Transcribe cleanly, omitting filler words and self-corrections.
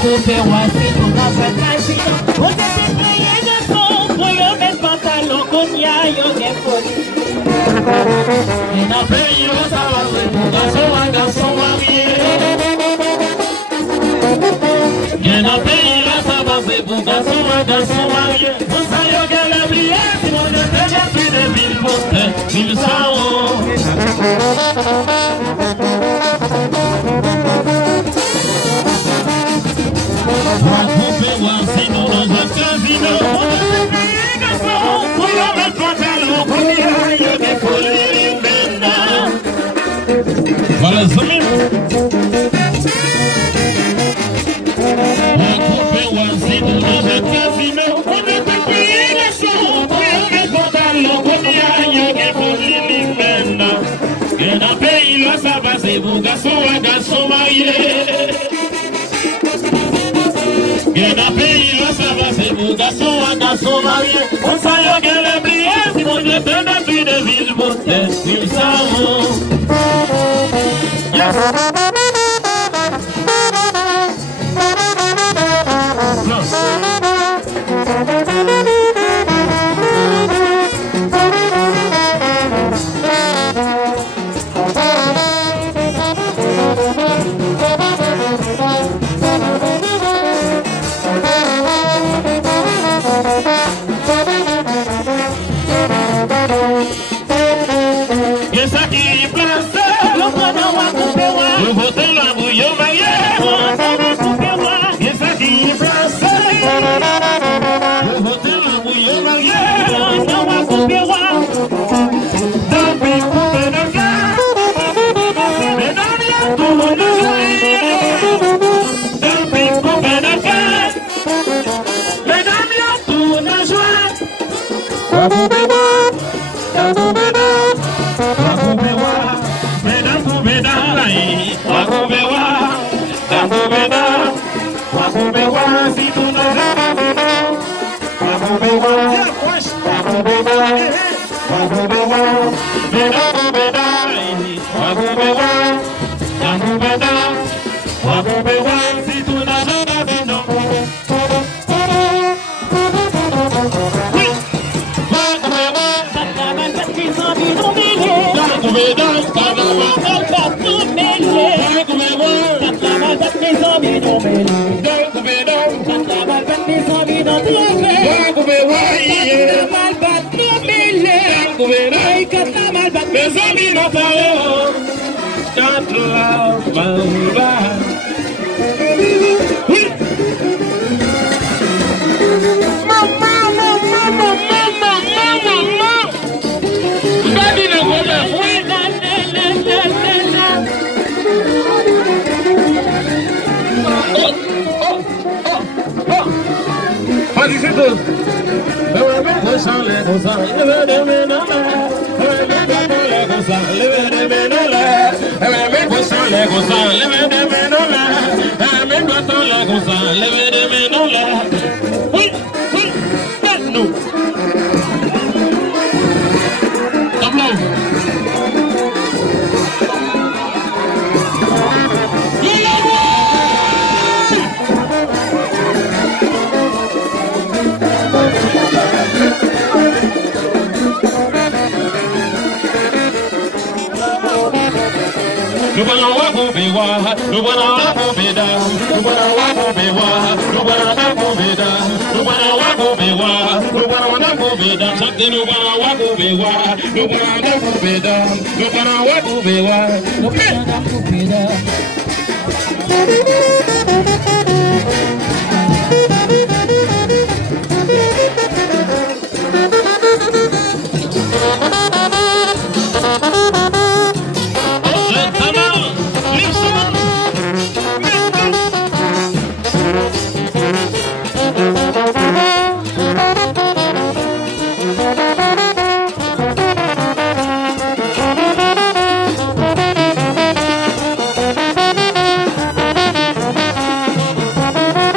couper voici tout dans cette machine. Vous êtes payé de son pour le mettre pantalon qu'on y a yo des folies. Et n'a payé ça va c'est pour garçon marié. Et n'a payé ça va c'est pour garçon marié. Vous savez qu'elle a oublié si on était déjà plus de mille postes, mille savons. Voilà, Zami. Garçon marié. Ça va, c'est mon garçon marié. On s'aille qu'elle est oubliée, si mon Dieu te donne plus de ville, mon tête, il s'en yes. No,